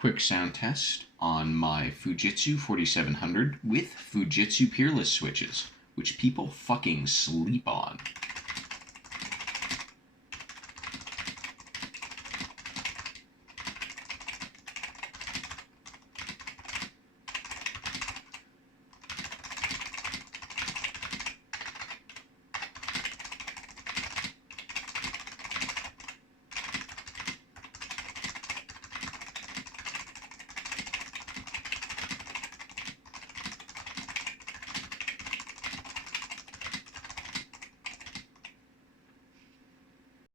Quick sound test on my Fujitsu 4700 with Fujitsu peerless switches, which people fucking sleep on.